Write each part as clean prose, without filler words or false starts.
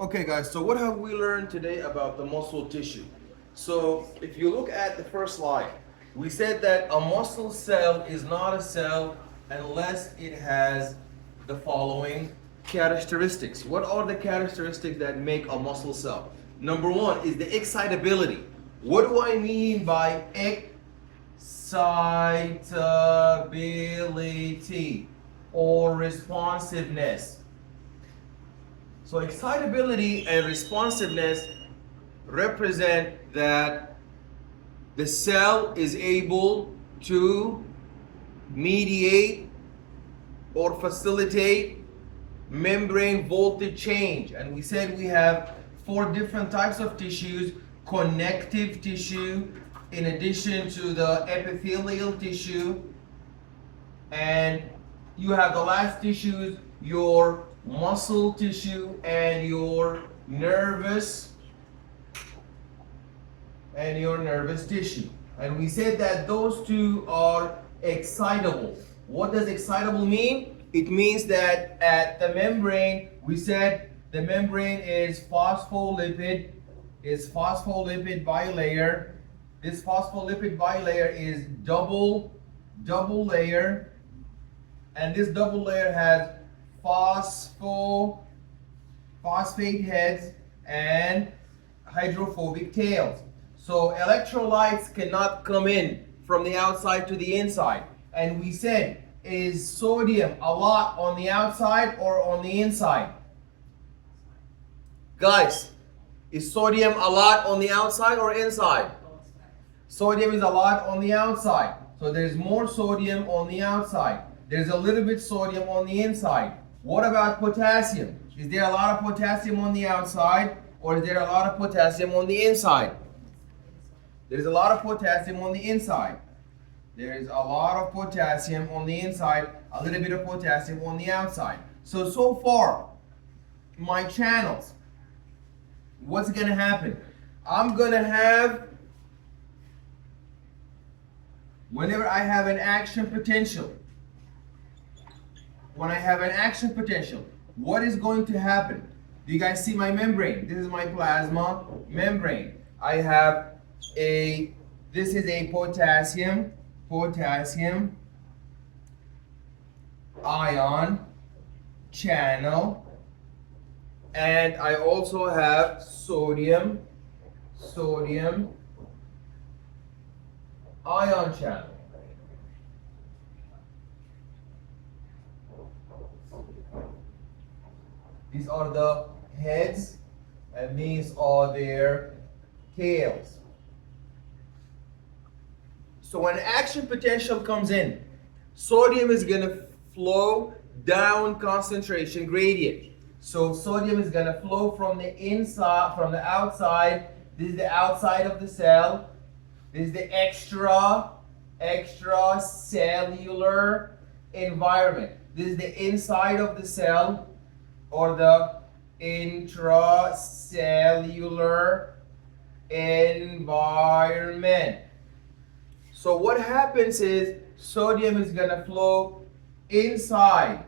Okay guys, so what have we learned today about the muscle tissue? So if you look at the first slide, we said that a muscle cell is not a cell unless it has the following characteristics. What are the characteristics that make a muscle cell? Number one is the excitability. What do I mean by excitability or responsiveness? So excitability and responsiveness represent that the cell is able to mediate or facilitate membrane voltage change. And we said we have four different types of tissues: connective tissue, in addition to the epithelial tissue, and you have the last tissues, your muscle tissue and your nervous tissue. And we said that those two are excitable. What does excitable mean? It means that at the membrane, we said the membrane is phospholipid bilayer. This phospholipid bilayer is double layer, and this double layer has phosphate heads and hydrophobic tails. So electrolytes cannot come in from the outside to the inside. And we said, is sodium a lot on the outside or on the inside? Guys, is sodium a lot on the outside or inside? Sodium is a lot on the outside. So there's more sodium on the outside. There's a little bit sodium on the inside. What about potassium? Is there a lot of potassium on the outside, or is there a lot of potassium on the inside? There's a lot of potassium on the inside. There's a lot of potassium on the inside, a little bit of potassium on the outside. So far, my channels, what's going to happen? I'm going to have, whenever I have an action potential, when I have an action potential, what is going to happen? Do you guys see my membrane? This is my plasma membrane. I have this is a potassium ion channel, and I also have sodium ion channel. These are the heads, and these are their tails. So when action potential comes in, sodium is going to flow down concentration gradient. So sodium is going to flow from the inside, from the outside. This is the outside of the cell. This is the extracellular environment. This is the inside of the cell, or the intracellular environment. So what happens is sodium is going to flow inside.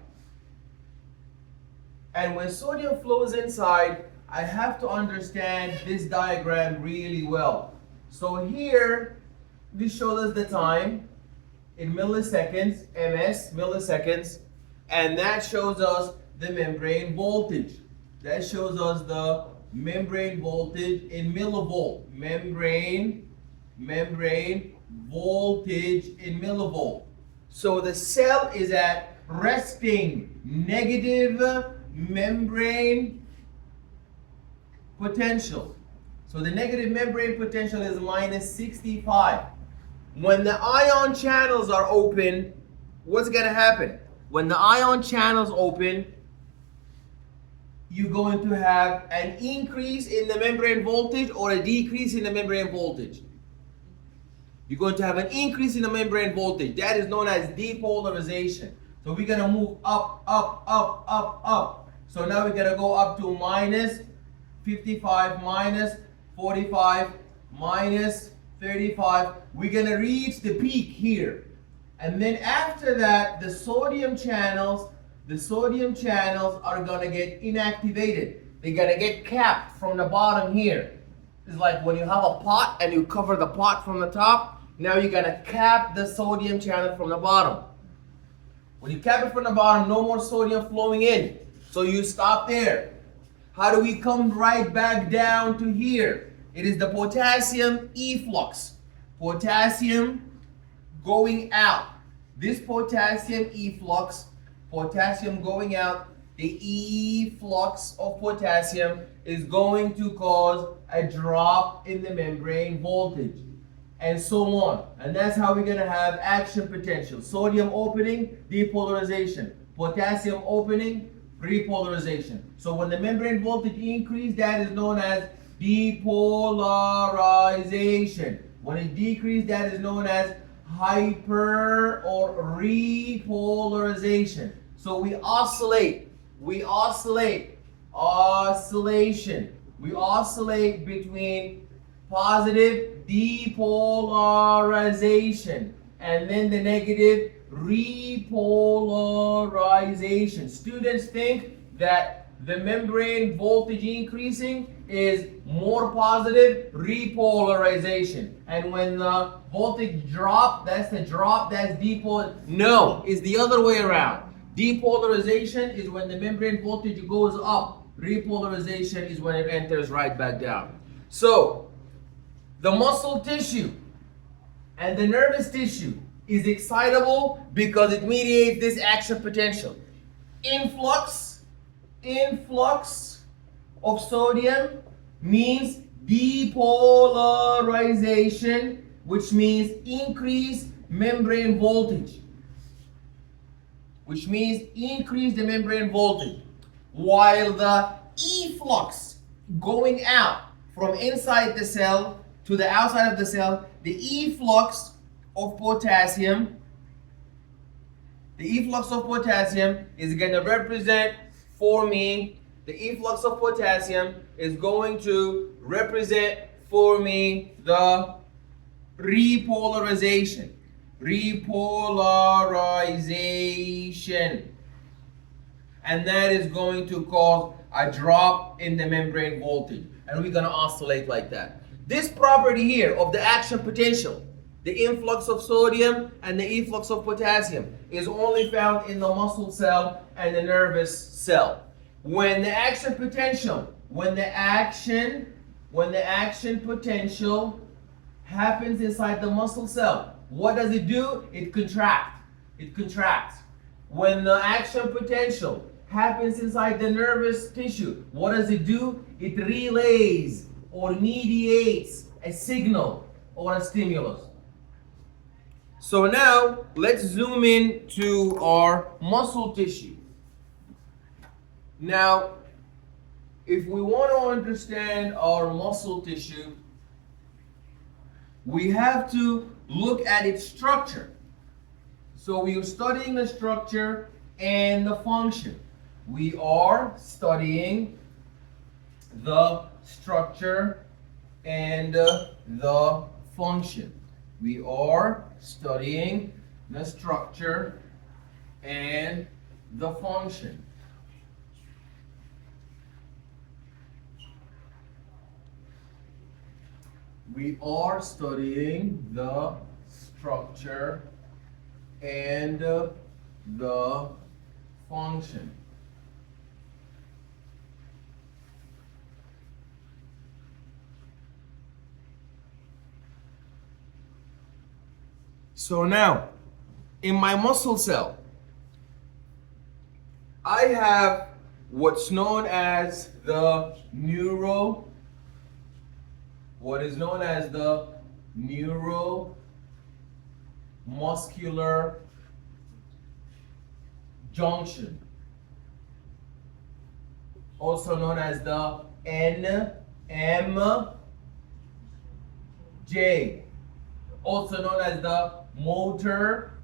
And when sodium flows inside, I have to understand this diagram really well. So here, this shows us the time in milliseconds, ms, milliseconds, and that shows us the membrane voltage. That shows us the membrane voltage in millivolt. Membrane voltage in millivolt. So the cell is at resting negative membrane potential. So the negative membrane potential is minus 65. When the ion channels are open, what's going to happen? When the ion channels open, you're going to have an increase in the membrane voltage or a decrease in the membrane voltage. You're going to have an increase in the membrane voltage. That is known as depolarization. So we're going to move up. So now we're going to go up to minus 55, minus 45, minus 35. We're going to reach the peak here. And then after that, the sodium channels are going to get inactivated. they're gonna get capped from the bottom here. It's like when you have a pot and you cover the pot from the top, now you're gonna cap the sodium channel from the bottom. When you cap it from the bottom, no more sodium flowing in. So you stop there. How do we come right back down to here? It is the potassium efflux. Potassium going out. This potassium efflux, potassium going out, the efflux of potassium is going to cause a drop in the membrane voltage, and so on. And that's how we're going to have action potential. Sodium opening, depolarization. Potassium opening, repolarization. So when the membrane voltage increases, that is known as depolarization. When it decreases, that is known as hyper or repolarization. So we oscillate. We oscillate. Oscillation. We oscillate between positive depolarization and then the negative repolarization. Students think that the membrane voltage increasing is more positive repolarization, and when the voltage drop, that's the drop, that's depolarization. No, it's the other way around. Depolarization is when the membrane voltage goes up. Repolarization is when it enters right back down. So the muscle tissue and the nervous tissue is excitable because it mediates this action potential. Influx of sodium means depolarization, which means increased membrane voltage. Which means increase the membrane voltage. While the efflux going out from inside the cell to the outside of the cell, the efflux of potassium is going to represent for me, the efflux of potassium is going to represent for me the repolarization. Repolarization. And that is going to cause a drop in the membrane voltage. And we're going to oscillate like that. This property here of the action potential, the influx of sodium and the efflux of potassium, is only found in the muscle cell and the nervous cell. When the action potential, when the action potential happens inside the muscle cell, what does it do? It contracts. It contracts. When the action potential happens inside the nervous tissue, what does it do? It relays or mediates a signal or a stimulus. So now let's zoom in to our muscle tissue. Now, if we want to understand our muscle tissue, we have to look at its structure. So we are studying the structure and the function. We are studying the structure and the function. We are studying the structure and the function. We are studying the structure and the function. So now, in my muscle cell, I have what's known as the neuromuscular junction, also known as the NMJ, also known as the motor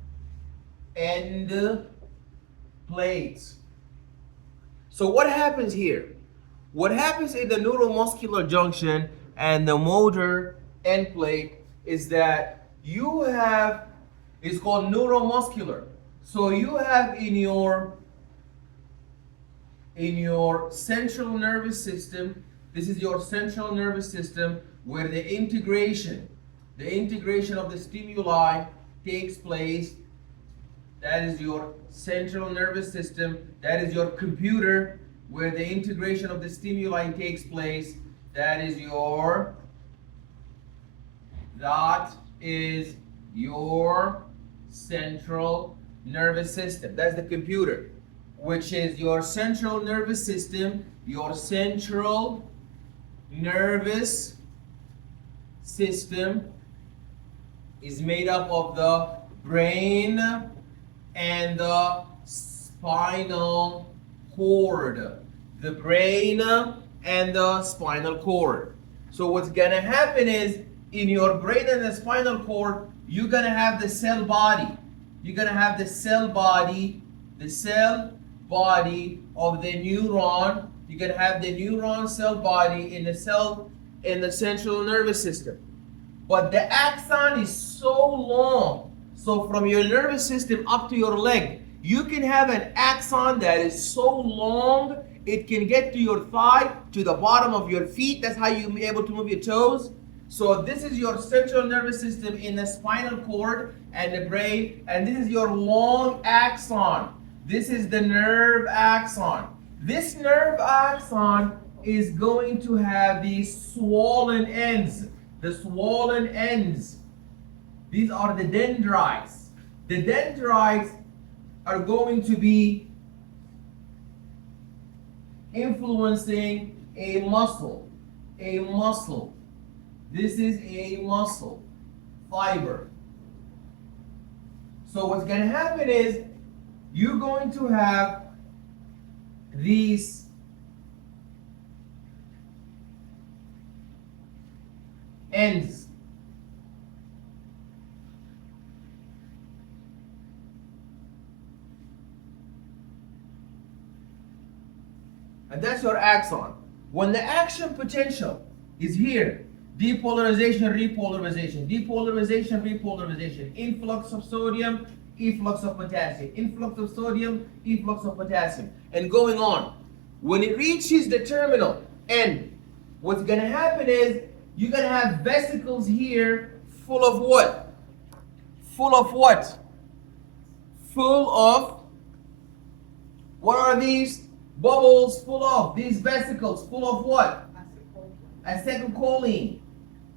end plates. So what happens here? What happens in the neuromuscular junction and the motor end plate is that you have, it's called neuromuscular. So you have in in your central nervous system. This is your central nervous system where the integration of the stimuli takes place. That is your central nervous system. That is your computer where the integration of the stimuli takes place. That is your central nervous system. That's the computer, which is your central nervous system. Your central nervous system is made up of the brain and the spinal cord. The brain and the spinal cord. So what's gonna happen is in your brain and the spinal cord, you're gonna have the cell body. You're gonna have the cell body of the neuron. You're gonna have the neuron cell body in the central nervous system. But the axon is so long. So from your nervous system up to your leg, you can have an axon that is so long, it can get to your thigh, to the bottom of your feet. That's how you'll be able to move your toes. So this is your central nervous system in the spinal cord and the brain, and this is your long axon. This is the nerve axon. This nerve axon is going to have these swollen ends. The swollen ends. These are the dendrites. The dendrites are going to be influencing a muscle. A muscle. This is a muscle fiber. So what's going to happen is you're going to have these ends. And that's your axon. When the action potential is here, depolarization, repolarization, depolarization, repolarization, influx of sodium, efflux of potassium, influx of sodium, efflux of potassium, and going on. When it reaches the terminal end, what's going to happen is you're going to have vesicles here full of what? Full of what? Full of, what are these bubbles full of? These vesicles full of what? Acetylcholine.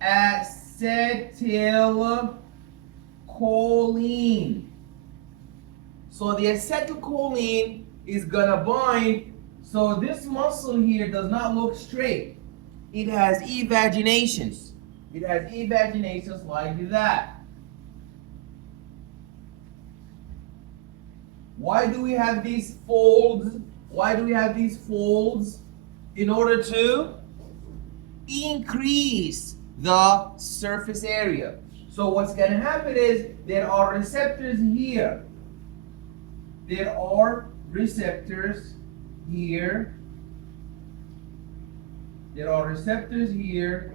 Acetylcholine. So the acetylcholine is gonna bind. So this muscle here does not look straight. It has evaginations. It has evaginations like that. Why do we have these folds? Why do we have these folds? In order to increase the surface area. So what's going to happen is there are receptors here. There are receptors here. There are receptors here.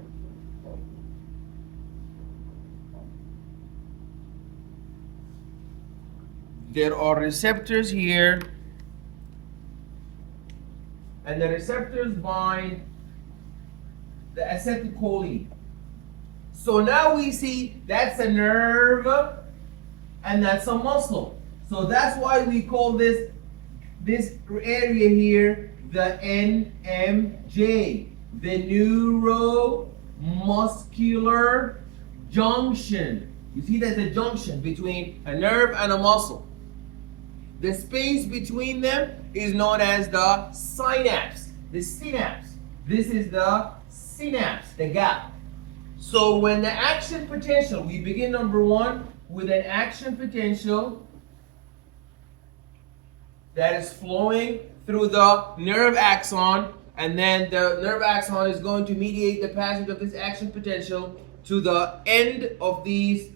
There are receptors here. And the receptors bind the acetylcholine. So now we see that's a nerve and that's a muscle. So that's why we call this area here the NMJ, the neuromuscular junction. You see there's a junction between a nerve and a muscle. The space between them is known as the synapse, the synapse. This is the synapse, the gap. So when the action potential, we begin number one with an action potential that is flowing through the nerve axon, and then the nerve axon is going to mediate the passage of this action potential to the end of these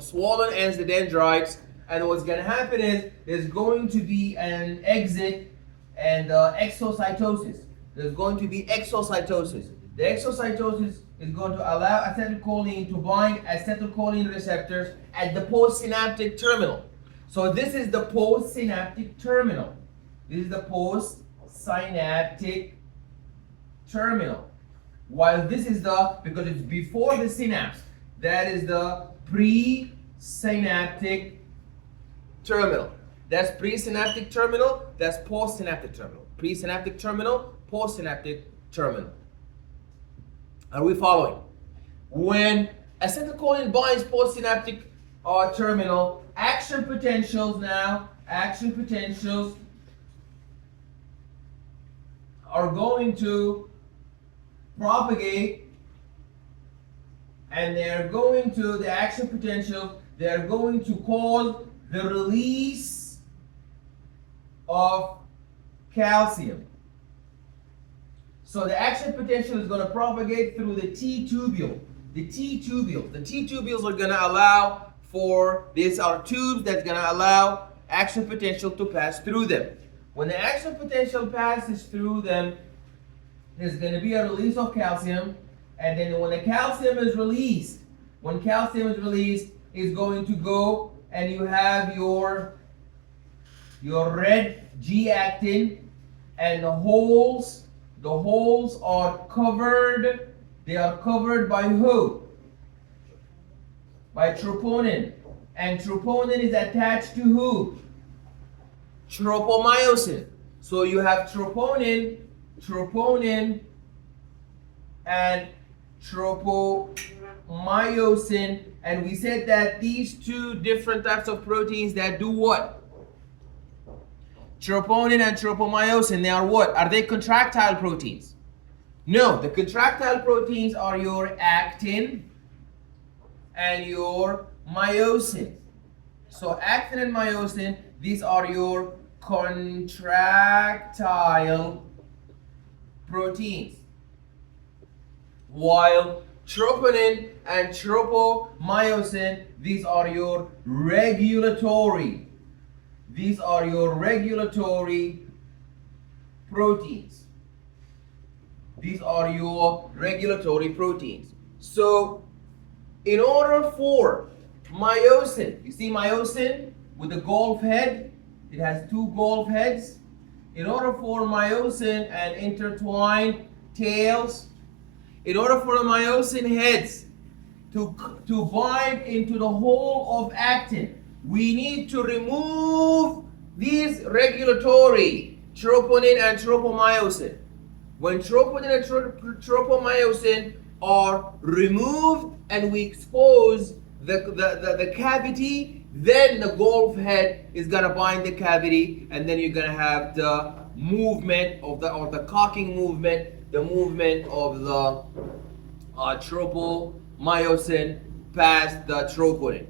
swollen ends, the dendrites. And what's going to happen is there's going to be an exit and exocytosis. There's going to be exocytosis. The exocytosis is going to allow acetylcholine to bind acetylcholine receptors at the postsynaptic terminal. So this is the postsynaptic terminal. This is the postsynaptic terminal. While this is because it's before the synapse, that is the presynaptic terminal. That's presynaptic terminal, that's postsynaptic terminal. Presynaptic terminal, postsynaptic terminal. Are we following? When acetylcholine binds postsynaptic terminal, action potentials are going to propagate, and the action potential, they're going to cause the release of calcium. So the action potential is going to propagate through the T tubule. The T tubules are going to allow for, these are tubes that's going to allow action potential to pass through them. When the action potential passes through them, there's going to be a release of calcium, and then when the calcium is released, it's going to go, and you have your red G-actin, and the holes are covered. They are covered by who? By troponin. And troponin is attached to who? Tropomyosin. So you have troponin, and tropomyosin. And we said that these two different types of proteins that do what? Troponin and tropomyosin, they are what? Are they contractile proteins? No, the contractile proteins are your actin and your myosin. So actin and myosin, these are your contractile proteins. While troponin and tropomyosin, these are your regulatory. These are your regulatory proteins. These are your regulatory proteins. So, in order for myosin, you see myosin with the golf head, it has two golf heads. In order for myosin and intertwined tails, in order for the myosin heads to bind into the whole of actin, we need to remove these regulatory troponin and tropomyosin. When troponin and tropomyosin are removed and we expose the cavity, then the golf head is gonna bind the cavity, and then you're gonna have the movement of the cocking movement, the movement of the tropomyosin past the troponin.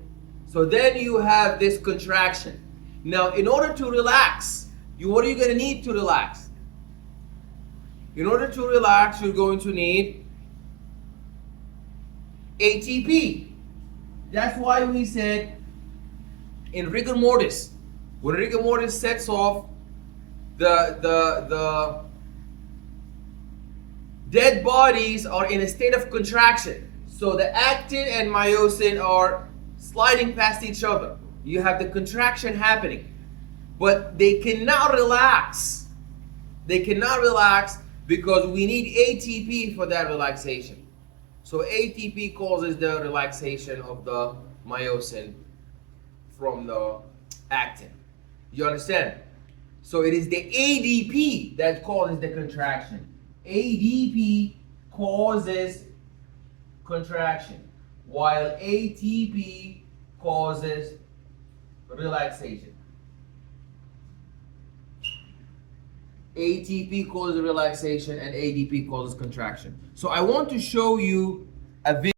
So then you have this contraction. Now, in order to relax, what are you going to need to relax? In order to relax, you're going to need ATP. That's why we said in rigor mortis, when rigor mortis sets off, the dead bodies are in a state of contraction. So the actin and myosin are sliding past each other. You have the contraction happening, but they cannot relax. They cannot relax because we need ATP for that relaxation. So ATP causes the relaxation of the myosin from the actin. You understand? So it is the ADP that causes the contraction. ADP causes contraction, while ATP causes relaxation. ATP causes relaxation and ADP causes contraction. So I want to show you a video.